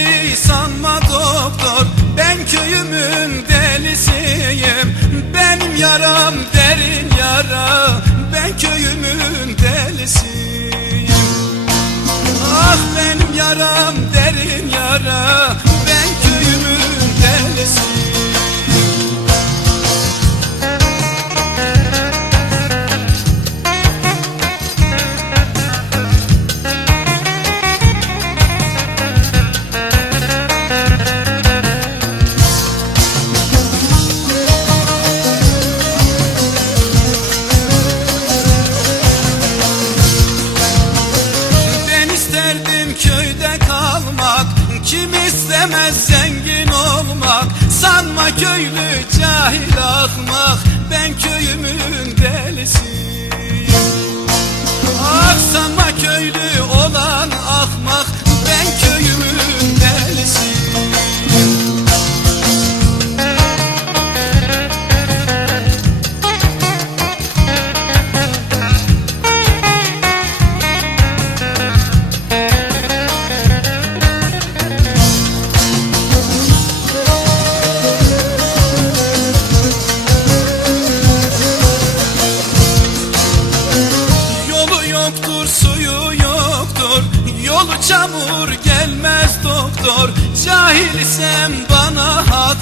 beni sanma doktor? Ben köyümün delisiyim. Benim yaram derin yara. Ben köyümün delisiyim. Ah benim yaram derin yara. Köyde kalmak Kim istemez zengin olmak? Sanma köylü cahil ahmak Ben köyümün de çamur gelmez doktor. Cahilsem bana hat